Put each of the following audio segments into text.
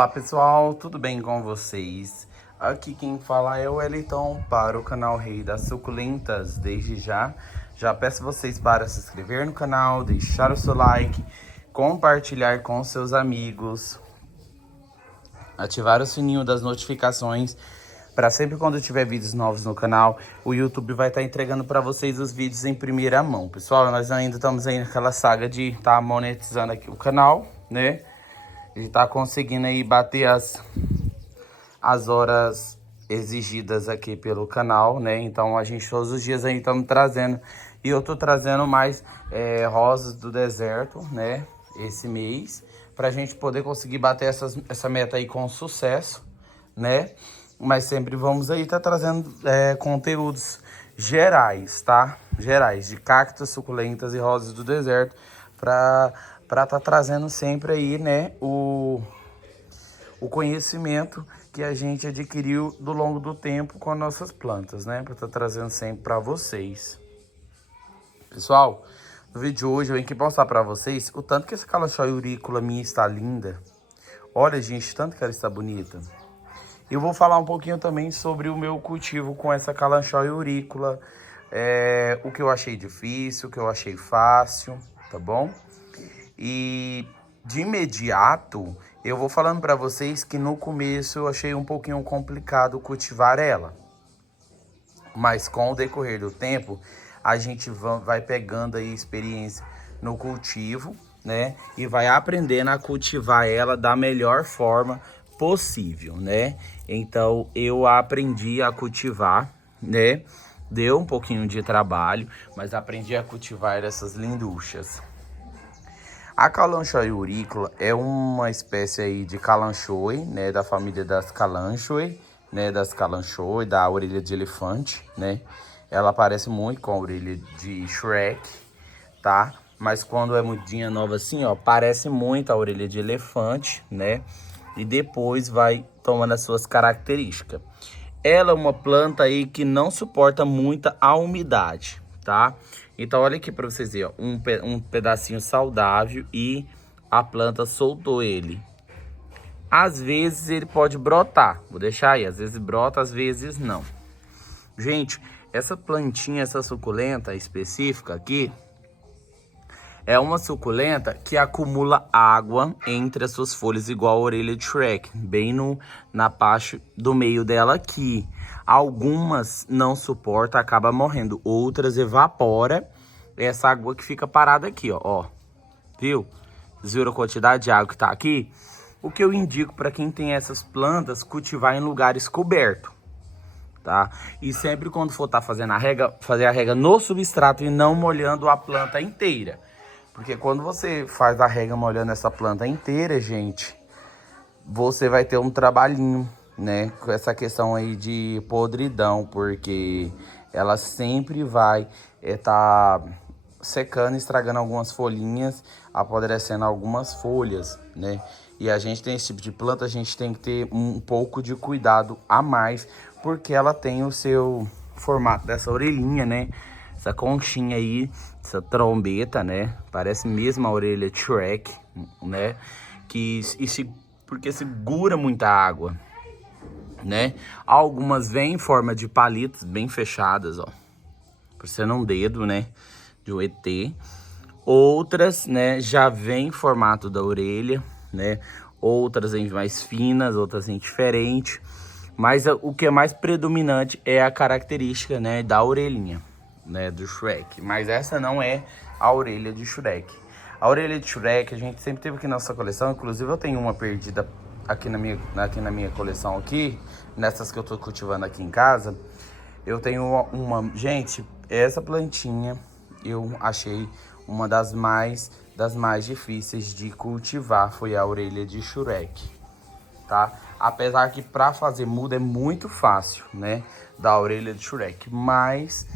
Olá pessoal, tudo bem com vocês? Aqui quem fala é o Wellington para o canal Rei das Suculentas. Desde já peço vocês para se inscrever no canal, deixar o seu like, compartilhar com seus amigos, ativar o sininho das notificações para sempre quando tiver vídeos novos no canal, o YouTube vai estar entregando para vocês os vídeos em primeira mão. Pessoal, nós ainda estamos aí naquela saga de estar monetizando aqui o canal, né? Ele tá conseguindo aí bater as horas exigidas aqui pelo canal, né? Então a gente todos os dias aí estamos trazendo. E eu tô trazendo mais rosas do deserto, né? Esse mês. Pra gente poder conseguir bater essa meta aí com sucesso, né? Mas sempre vamos aí trazendo conteúdos gerais, tá? Gerais, de cactos, suculentas e rosas do deserto. Pra tá trazendo sempre aí, né, o conhecimento que a gente adquiriu do longo do tempo com as nossas plantas, né? Pra tá trazendo sempre pra vocês. Pessoal, no vídeo de hoje eu venho aqui mostrar pra vocês o tanto que essa Kalanchoe aurícula minha está linda. Olha, gente, tanto que ela está bonita. Eu vou falar um pouquinho também sobre o meu cultivo com essa Kalanchoe aurícula, o que eu achei difícil, o que eu achei fácil, tá bom? E de imediato, eu vou falando para vocês que no começo eu achei um pouquinho complicado cultivar ela. Mas com o decorrer do tempo, a gente vai pegando aí experiência no cultivo, né? E vai aprendendo a cultivar ela da melhor forma possível, né? Então, eu aprendi a cultivar, né? Deu um pouquinho de trabalho, mas aprendi a cultivar essas linduchas. A Kalanchoe aurícula é uma espécie aí de Kalanchoe, né, da família das Kalanchoe, né, da orelha de elefante, né? Ela parece muito com a orelha de Shrek, tá? Mas quando é mudinha nova assim, ó, parece muito a orelha de elefante, né? E depois vai tomando as suas características. Ela é uma planta aí que não suporta muita a umidade, tá? Então olha aqui para vocês verem, ó, um pedacinho saudável e a planta soltou ele. Às vezes ele pode brotar, vou deixar aí, às vezes brota, às vezes não. Gente, essa plantinha, essa suculenta específica aqui, é uma suculenta que acumula água entre as suas folhas, igual a orelha de Shrek, bem na parte do meio dela aqui. Algumas não suportam, acaba morrendo, outras evapora essa água que fica parada aqui, ó. Viu? Vocês viram a quantidade de água que tá aqui? O que eu indico para quem tem essas plantas, cultivar em lugares cobertos, tá? E sempre quando for estar fazendo a rega, fazer a rega no substrato e não molhando a planta inteira. Porque quando você faz a rega molhando essa planta inteira, gente, você vai ter um trabalhinho, né? Com essa questão aí de podridão, porque ela sempre vai tá secando, estragando algumas folhinhas, apodrecendo algumas folhas, né? E a gente tem esse tipo de planta, a gente tem que ter um pouco de cuidado a mais, porque ela tem o seu formato dessa orelhinha, né? Essa conchinha aí, essa trombeta, né? Parece mesmo a orelha de Shrek, né? Porque segura muita água, né? Algumas vêm em forma de palitos bem fechadas, ó. Por ser um dedo, né? De um ET. Outras, né? Já vem em formato da orelha, né? Outras em mais finas, outras em diferente. Mas o que é mais predominante é a característica, né? Da orelhinha, né, do Shrek. Mas essa não é a orelha de Shrek. A orelha de Shrek a gente sempre teve aqui na nossa coleção. Inclusive eu tenho uma perdida aqui na minha coleção aqui. Nessas que eu tô cultivando aqui em casa. Eu tenho uma... Gente, essa plantinha eu achei uma das mais difíceis de cultivar. Foi a orelha de Shrek, tá? Apesar que para fazer muda é muito fácil, né? Da orelha de Shrek. Mas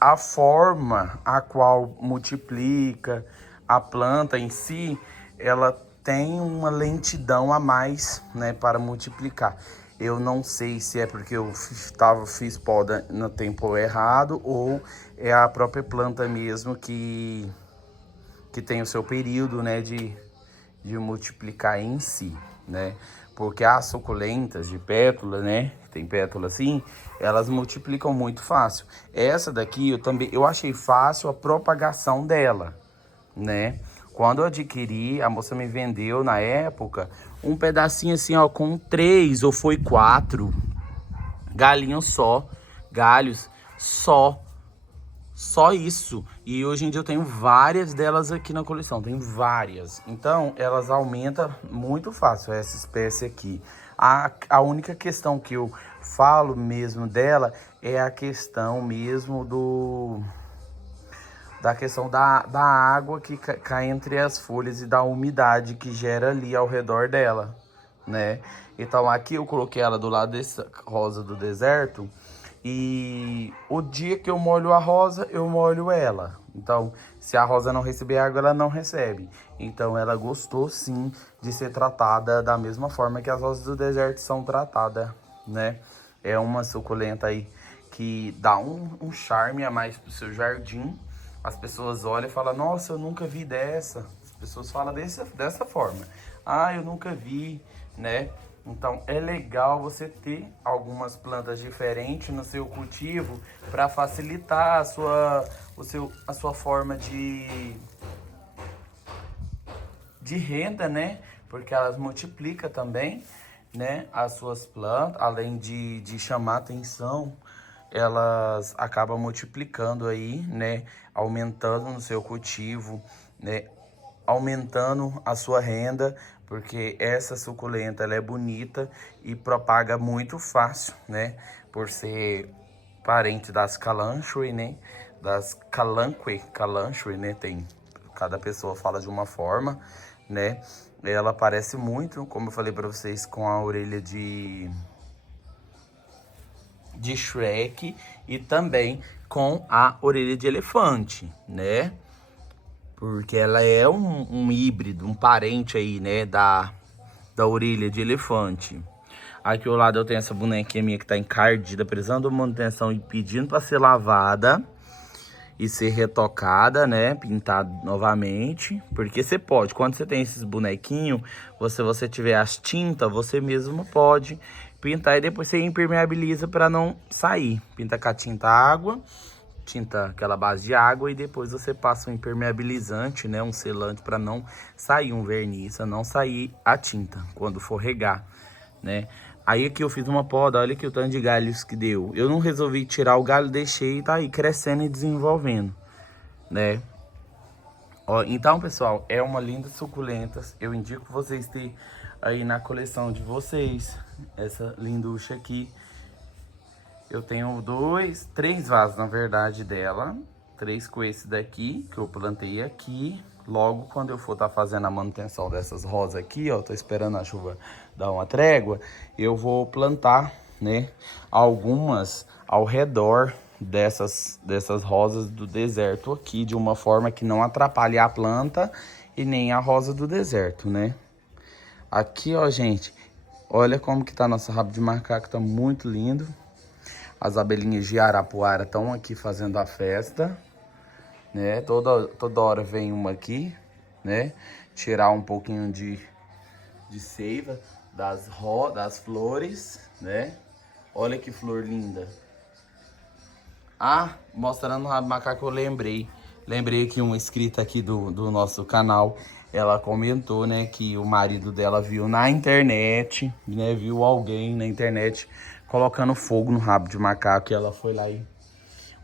a forma a qual multiplica a planta em si, ela tem uma lentidão a mais, né, para multiplicar. Eu não sei se é porque eu fiz poda no tempo errado ou é a própria planta mesmo que tem o seu período, né, de multiplicar em si. né? Porque as suculentas de pétula, né? Tem pétula assim, elas multiplicam muito fácil. Essa daqui eu achei fácil a propagação dela, né? Quando eu adquiri, a moça me vendeu na época um pedacinho assim, ó, com 3 ou foi 4 galinhos só, galhos só. Só isso. E hoje em dia eu tenho várias delas aqui na coleção. Tenho várias. Então, elas aumentam muito fácil essa espécie aqui. A única questão que eu falo mesmo dela é a questão mesmo da questão da água que cai entre as folhas e da umidade que gera ali ao redor dela, né? Então, aqui eu coloquei ela do lado dessa rosa do deserto. E o dia que eu molho a rosa, eu molho ela. Então, se a rosa não receber água, ela não recebe. Então, ela gostou sim de ser tratada da mesma forma que as rosas do deserto são tratadas, né? É uma suculenta aí que dá um charme a mais pro seu jardim. As pessoas olham e falam, nossa, eu nunca vi dessa. As pessoas falam dessa forma. Ah, eu nunca vi, né? Então, é legal você ter algumas plantas diferentes no seu cultivo para facilitar a sua forma de renda, né? Porque elas multiplicam também, né? As suas plantas, além de chamar atenção, elas acabam multiplicando aí, né? Aumentando no seu cultivo, né? Aumentando a sua renda, porque essa suculenta ela é bonita e propaga muito fácil, né? Por ser parente das calanchoe, né? Das calanchoe, né? Tem, cada pessoa fala de uma forma, né? Ela parece muito, como eu falei para vocês, com a orelha de Shrek e também com a orelha de elefante, né? Porque ela é um híbrido, um parente aí, né, da orelha de elefante. Aqui ao lado eu tenho essa bonequinha minha que tá encardida, precisando de manutenção e pedindo para ser lavada e ser retocada, né, pintada novamente. Porque você pode, quando você tem esses bonequinhos, você tiver as tintas, você mesmo pode pintar e depois você impermeabiliza para não sair. Pinta com a tinta água, tinta aquela base de água, e depois você passa um impermeabilizante, né, um selante para não sair um verniz, não sair a tinta quando for regar, né? Aí aqui eu fiz uma poda, olha aqui o tanto de galhos que deu. Eu não resolvi tirar o galho, deixei e tá aí crescendo e desenvolvendo, né? Ó, então, pessoal, é uma linda suculenta. Eu indico vocês ter aí na coleção de vocês essa linducha aqui. Eu tenho 3 vasos, na verdade, dela. 3 com esse daqui, que eu plantei aqui. Logo, quando eu for estar fazendo a manutenção dessas rosas aqui, ó, tô esperando a chuva dar uma trégua, eu vou plantar, né, algumas ao redor dessas rosas do deserto aqui, de uma forma que não atrapalhe a planta e nem a rosa do deserto, né. Aqui, ó, gente, olha como que tá nosso rabo de macaco, tá muito lindo. As abelhinhas de arapuara estão aqui fazendo a festa, né? Toda hora vem uma aqui, né? Tirar um pouquinho de seiva das flores, né? Olha que flor linda. Ah, mostrando o rabo de macaco, eu lembrei. Lembrei que uma inscrita aqui do nosso canal, ela comentou, né, que o marido dela viu na internet, né? Viu alguém na internet colocando fogo no rabo de macaco, e ela foi lá e...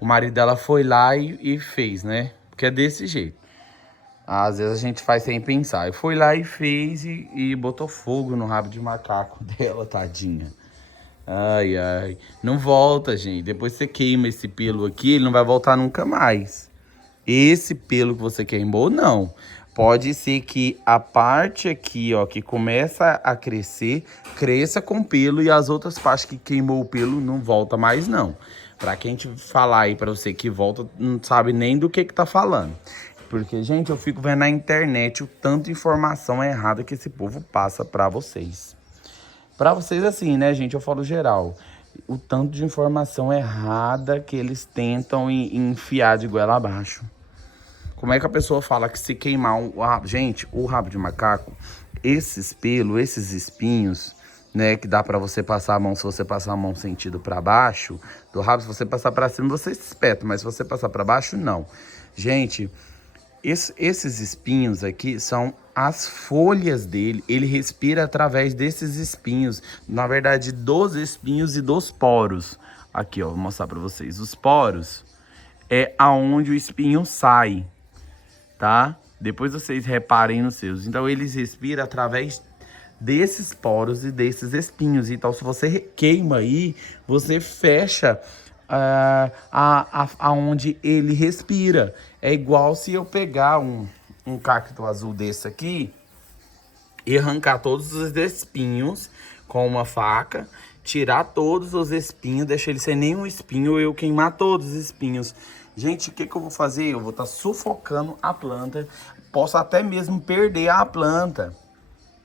O marido dela foi lá e fez, né? Porque é desse jeito. Às vezes a gente faz sem pensar. Eu fui lá e fez e botou fogo no rabo de macaco dela, tadinha. Ai, ai. Não volta, gente. Depois você queima esse pelo aqui, ele não vai voltar nunca mais. Esse pelo que você queimou, não. Pode ser que a parte aqui, ó, que começa a crescer, cresça com pelo, e as outras partes que queimou o pelo não volta mais, não. Pra quem te falar aí pra você que volta, não sabe nem do que tá falando. Porque, gente, eu fico vendo na internet o tanto de informação errada que esse povo passa pra vocês. Pra vocês assim, né, gente, eu falo geral. O tanto de informação errada que eles tentam enfiar de goela abaixo. Como é que a pessoa fala que se queimar o rabo... Gente, o rabo de macaco, esses pelos, esses espinhos, né, que dá pra você passar a mão, se você passar a mão sentido pra baixo do rabo, se você passar pra cima, você se espeta, mas se você passar pra baixo, não. Gente, esses espinhos aqui são as folhas dele, ele respira através desses espinhos, na verdade, dos espinhos e dos poros. Aqui, ó, vou mostrar pra vocês. Os poros é aonde o espinho sai, tá? Depois vocês reparem nos seus. Então, eles respiram através desses poros e desses espinhos. Então, se você queima aí, você fecha aonde ele respira. É igual se eu pegar um cacto azul desse aqui e arrancar todos os espinhos com uma faca, tirar todos os espinhos, deixar ele sem nenhum espinho, eu queimar todos os espinhos. Gente, o que que eu vou fazer? Eu vou estar sufocando a planta, posso até mesmo perder a planta,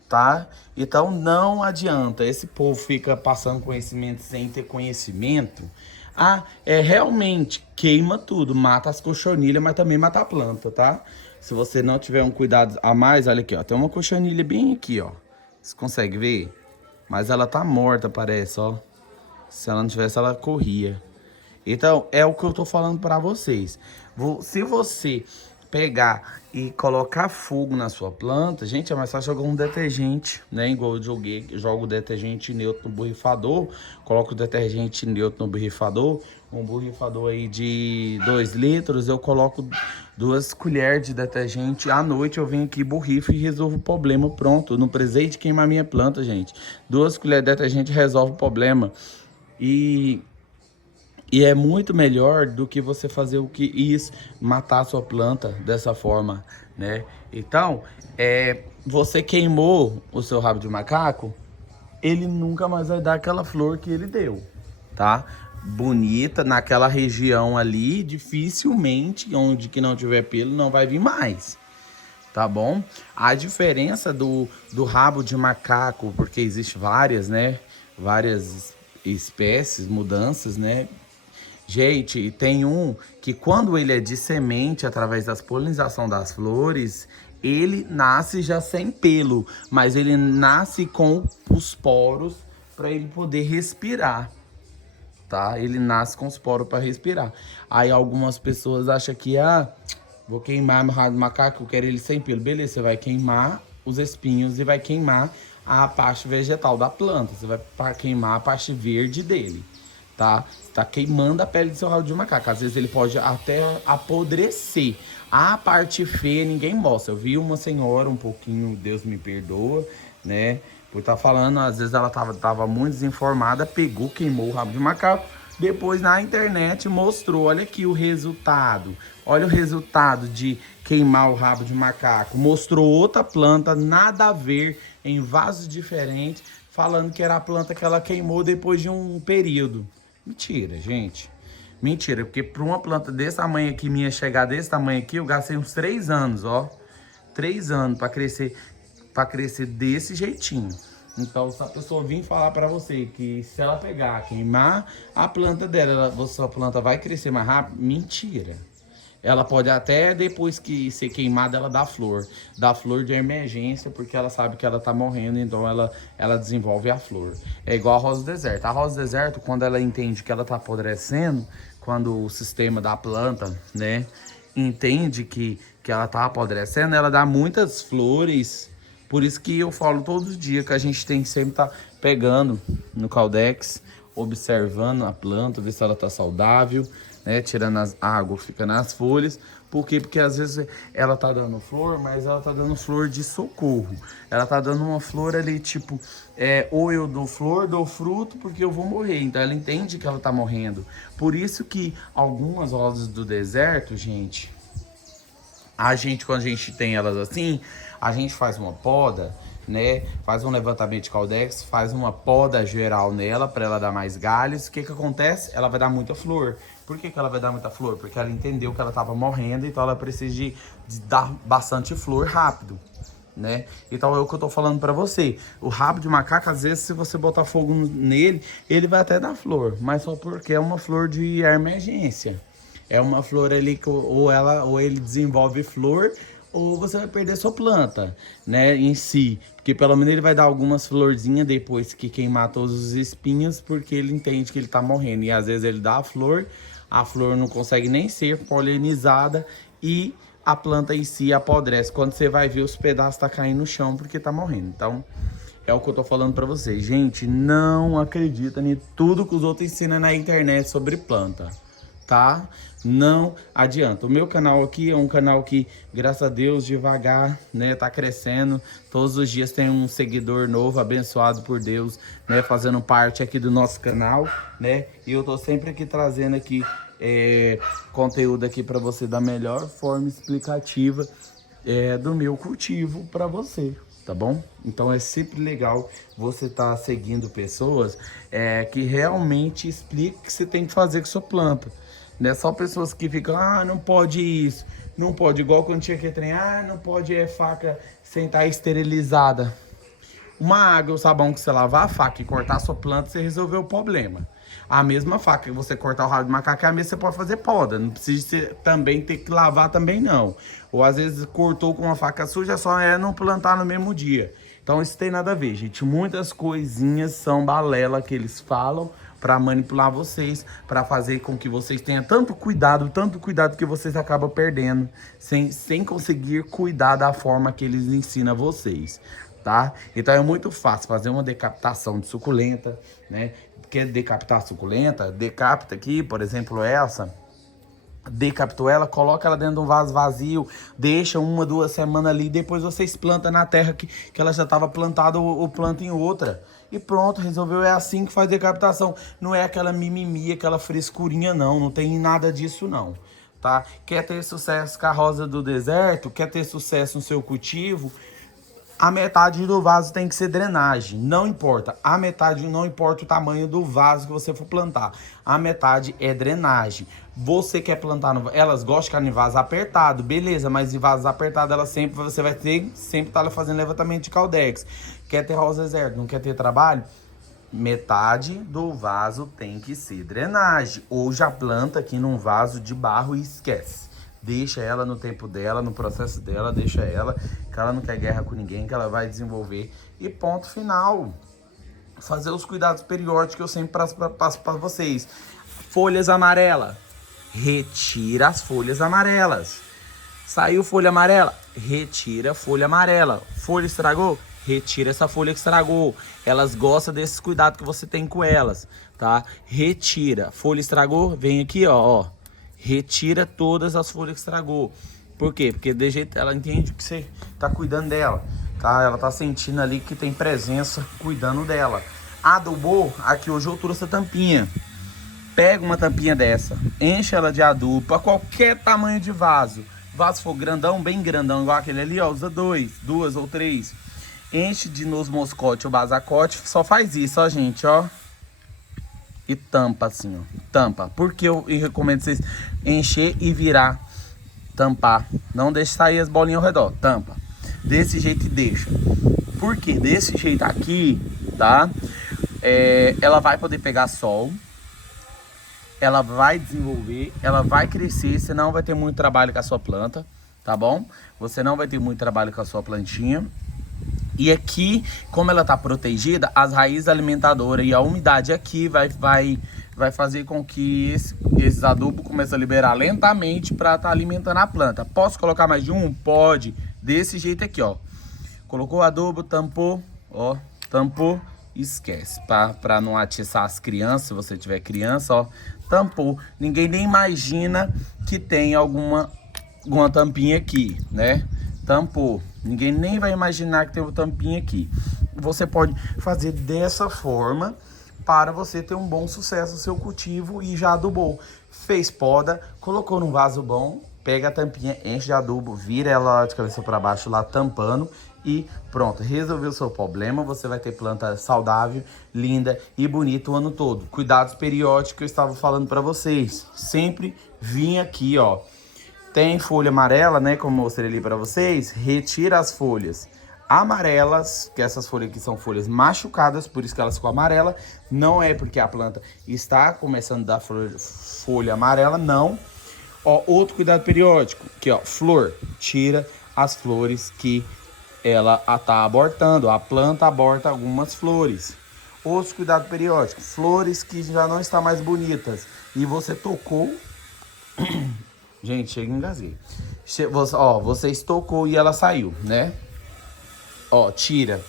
tá? Então não adianta, esse povo fica passando conhecimento sem ter conhecimento. Realmente queima tudo, mata as cochonilhas, mas também mata a planta, tá? Se você não tiver um cuidado a mais, olha aqui, ó, tem uma cochonilha bem aqui, ó. Você consegue ver? Mas ela tá morta, parece, ó. Se ela não tivesse, ela corria. Então, é o que eu tô falando pra vocês. Se você pegar e colocar fogo na sua planta, gente, é mais fácil jogar um detergente, né? Igual eu jogo o detergente neutro no borrifador, coloco o detergente neutro no borrifador, um borrifador aí de 2 litros, eu coloco 2 colheres de detergente, à noite eu venho aqui, borrifo e resolvo o problema, pronto. Não precisei de queimar minha planta, gente. 2 colheres de detergente resolve o problema. E é muito melhor do que você fazer matar a sua planta dessa forma, né? Então, você queimou o seu rabo de macaco, ele nunca mais vai dar aquela flor que ele deu, tá? Bonita, naquela região ali, dificilmente, onde que não tiver pelo, não vai vir mais, tá bom? A diferença do rabo de macaco, porque existe várias, né? Várias espécies, mudanças, né? Gente, tem um que quando ele é de semente, através da polinização das flores, ele nasce já sem pelo, mas ele nasce com os poros para ele poder respirar, tá? Ele nasce com os poros para respirar. Aí algumas pessoas acham que, vou queimar meu rabo de macaco, eu quero ele sem pelo. Beleza, você vai queimar os espinhos e vai queimar a parte vegetal da planta. Você vai queimar a parte verde dele, tá? Você tá queimando a pele do seu rabo de macaco. Às vezes ele pode até apodrecer. A parte feia ninguém mostra. Eu vi uma senhora um pouquinho, Deus me perdoa, né? Por estar falando, às vezes ela tava muito desinformada, pegou, queimou o rabo de macaco. Depois na internet mostrou, olha aqui o resultado. Olha o resultado de queimar o rabo de macaco. Mostrou outra planta, nada a ver, em vasos diferentes, falando que era a planta que ela queimou depois de um período. Mentira, gente. Mentira, porque para uma planta desse tamanho aqui, minha chegar desse tamanho aqui, eu gastei uns 3 anos, ó. 3 anos para crescer desse jeitinho. Então, se a pessoa vir falar para você que se ela pegar, queimar a planta dela, sua planta vai crescer mais rápido, mentira. Ela pode até, depois que ser queimada, ela dá flor de emergência, porque ela sabe que ela tá morrendo, então ela desenvolve a flor. É igual a rosa do deserto. A rosa do deserto, quando ela entende que ela tá apodrecendo, quando o sistema da planta, né, entende que ela tá apodrecendo, ela dá muitas flores. Por isso que eu falo todo dia que a gente tem que sempre estar pegando no Caldex, observando a planta, ver se ela tá saudável, né? Tirando a água, fica nas folhas. Por quê? Porque às vezes ela tá dando flor, mas ela tá dando flor de socorro. Ela tá dando uma flor ali, tipo, ou eu dou flor, dou fruto, porque eu vou morrer. Então ela entende que ela tá morrendo. Por isso que algumas rosas do deserto, gente, quando a gente tem elas assim, a gente faz uma poda, né? Faz um levantamento de Caldex, faz uma poda geral nela para ela dar mais galhos. O que que acontece? Ela vai dar muita flor. Por que que ela vai dar muita flor? Porque ela entendeu que ela estava morrendo, então ela precisa de dar bastante flor rápido, né? Então é o que eu tô falando para você. O rabo de macaco, às vezes, se você botar fogo nele, ele vai até dar flor, mas só porque é uma flor de emergência. É uma flor ali que ou ele desenvolve flor, ou você vai perder sua planta, né, em si. Porque pelo menos ele vai dar algumas florzinhas depois que queimar todos os espinhos, porque ele entende que ele tá morrendo. E às vezes ele dá a flor não consegue nem ser polinizada e a planta em si apodrece. Quando você vai ver, os pedaços tá caindo no chão porque tá morrendo. Então, é o que eu tô falando pra vocês. Gente, não acredita em tudo que os outros ensinam na internet sobre planta, tá? Não adianta. O meu canal aqui é um canal que, graças a Deus, devagar, né, tá crescendo. Todos os dias tem um seguidor novo, abençoado por Deus, né, fazendo parte aqui do nosso canal, né? E eu tô sempre aqui trazendo aqui conteúdo aqui para você da melhor forma explicativa do meu cultivo para você, tá bom? Então é sempre legal você estar seguindo pessoas que realmente explicam o que você tem que fazer com sua planta. Não é só pessoas que ficam, não pode isso, não pode, igual quando tinha que treinar, não pode faca sem estar esterilizada. Uma água, o sabão que você lavar a faca e cortar a sua planta, você resolveu o problema. A mesma faca que você cortar o rabo de macaco, a mesma você pode fazer poda. Não precisa também ter que lavar também não. Ou às vezes cortou com uma faca suja, só não plantar no mesmo dia. Então isso tem nada a ver, gente. Muitas coisinhas são balela que eles falam para manipular vocês, para fazer com que vocês tenham tanto cuidado que vocês acabam perdendo, sem conseguir cuidar da forma que eles ensinam a vocês, tá? Então é muito fácil fazer uma decapitação de suculenta, né? Quer decapitar a suculenta? Decapita aqui, por exemplo, essa. Decapitou ela, coloca ela dentro de um vaso vazio, deixa 1, 2 semanas ali, depois vocês plantam na terra que ela já estava plantada ou planta em outra. E pronto, resolveu. É assim que faz decapitação. Não é aquela mimimi, aquela frescurinha não, não tem nada disso não, tá? Quer ter sucesso com a rosa do deserto, quer ter sucesso no seu cultivo, a metade do vaso tem que ser drenagem, não importa. A metade não importa o tamanho do vaso que você for plantar. A metade é drenagem. Você quer plantar elas gostam de ficar em vaso apertado, beleza, mas em vasos apertados você vai ter sempre estar fazendo levantamento de caldex. Quer ter rosa deserto, não quer ter trabalho? Metade do vaso tem que ser drenagem. Ou já planta aqui num vaso de barro e esquece. Deixa ela no tempo dela, no processo dela, deixa ela, que ela não quer guerra com ninguém, que ela vai desenvolver. E ponto final. Fazer os cuidados periódicos que eu sempre passo para vocês. Folhas amarelas. Retira as folhas amarelas. Saiu folha amarela? Retira a folha amarela. Folha estragou? Retira essa folha que estragou. Elas gostam desses cuidados que você tem com elas, tá? Retira. Folha estragou? Vem aqui, ó. Retira todas as folhas que estragou. Por quê? Porque de jeito ela entende que você tá cuidando dela, tá? Ela tá sentindo ali que tem presença cuidando dela. Adubou, aqui hoje eu trouxe a tampinha. Pega uma tampinha dessa, enche ela de adubo para qualquer tamanho de vaso. Vaso for grandão, bem grandão, igual aquele ali, ó, usa 2 ou 3. Enche de noz moscote ou basacote, só faz isso, ó, gente, ó. E tampa assim, ó, tampa. Porque eu recomendo vocês encher e virar, tampar. Não deixe sair as bolinhas ao redor, tampa. Desse jeito e deixa. Porque desse jeito aqui, tá? Ela vai poder pegar sol. Ela vai desenvolver, ela vai crescer, você não vai ter muito trabalho com a sua planta, tá bom? Você não vai ter muito trabalho com a sua plantinha. E aqui, como ela tá protegida, as raízes alimentadoras e a umidade aqui vai fazer com que esses adubos comecem a liberar lentamente para estar alimentando a planta. Posso colocar mais de um? Pode. Desse jeito aqui, ó. Colocou o adubo, tampou, ó, tampou, esquece. Para não atiçar as crianças, se você tiver criança, ó, tampou. Ninguém nem imagina que tem alguma tampinha aqui, né? Tampou. Ninguém nem vai imaginar que tem uma tampinha aqui. Você pode fazer dessa forma para você ter um bom sucesso no seu cultivo e já adubou. Fez poda, colocou num vaso bom, pega a tampinha, enche de adubo, vira ela de cabeça para baixo lá tampando e pronto, resolveu o seu problema. Você vai ter planta saudável, linda e bonita o ano todo. Cuidados periódicos que eu estava falando para vocês. Sempre vim aqui, ó. Tem folha amarela, né, como eu mostrei ali para vocês, retira as folhas amarelas, que essas folhas aqui são folhas machucadas, por isso que elas ficam amarelas. Não é porque a planta está começando a dar folha amarela, não. Ó, outro cuidado periódico, aqui ó, flor, tira as flores que ela tá abortando. A planta aborta algumas flores. Outros cuidados periódicos, flores que já não estão mais bonitas e você tocou. Gente, chega e engasguei. Ó, você estocou e ela saiu, né? Ó, tira.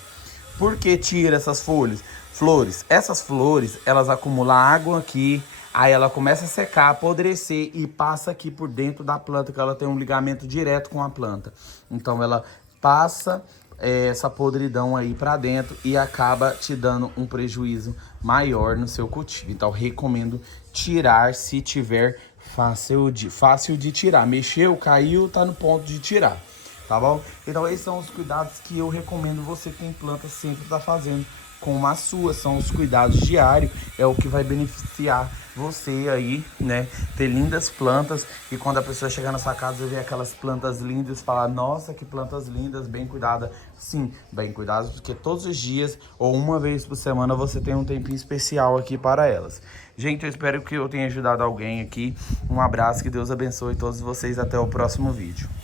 Por que tira essas folhas? Flores. Essas flores, elas acumulam água aqui, aí ela começa a secar, apodrecer e passa aqui por dentro da planta, que ela tem um ligamento direto com a planta. Então ela passa essa podridão aí pra dentro e acaba te dando um prejuízo maior no seu cultivo. Então recomendo tirar se tiver fácil de tirar. Mexeu, caiu, tá no ponto de tirar. Tá bom? Então esses são os cuidados que eu recomendo você que tem planta sempre tá fazendo com a sua. São os cuidados diários, é o que vai beneficiar você aí, né? Ter lindas plantas e quando a pessoa chegar na sua casa e ver aquelas plantas lindas, falar, nossa, que plantas lindas, bem cuidadas. Sim, bem cuidadas, porque todos os dias ou uma vez por semana você tem um tempinho especial aqui para elas. Gente, eu espero que eu tenha ajudado alguém aqui. Um abraço, que Deus abençoe todos vocês. Até o próximo vídeo.